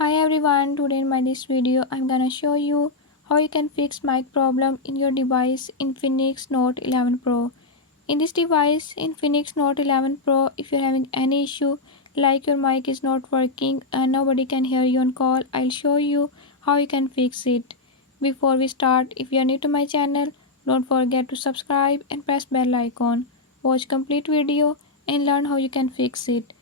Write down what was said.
Hi everyone, today in this video I'm gonna show you how you can fix mic problem in your device Infinix Note 11 Pro. In this device Infinix Note 11 Pro, if you're having any issue like your mic is not working and nobody can hear you on call, I'll show you how you can fix it. Before we start, if you are new to my channel, don't forget to subscribe and press bell icon. Watch complete video and learn how you can fix it.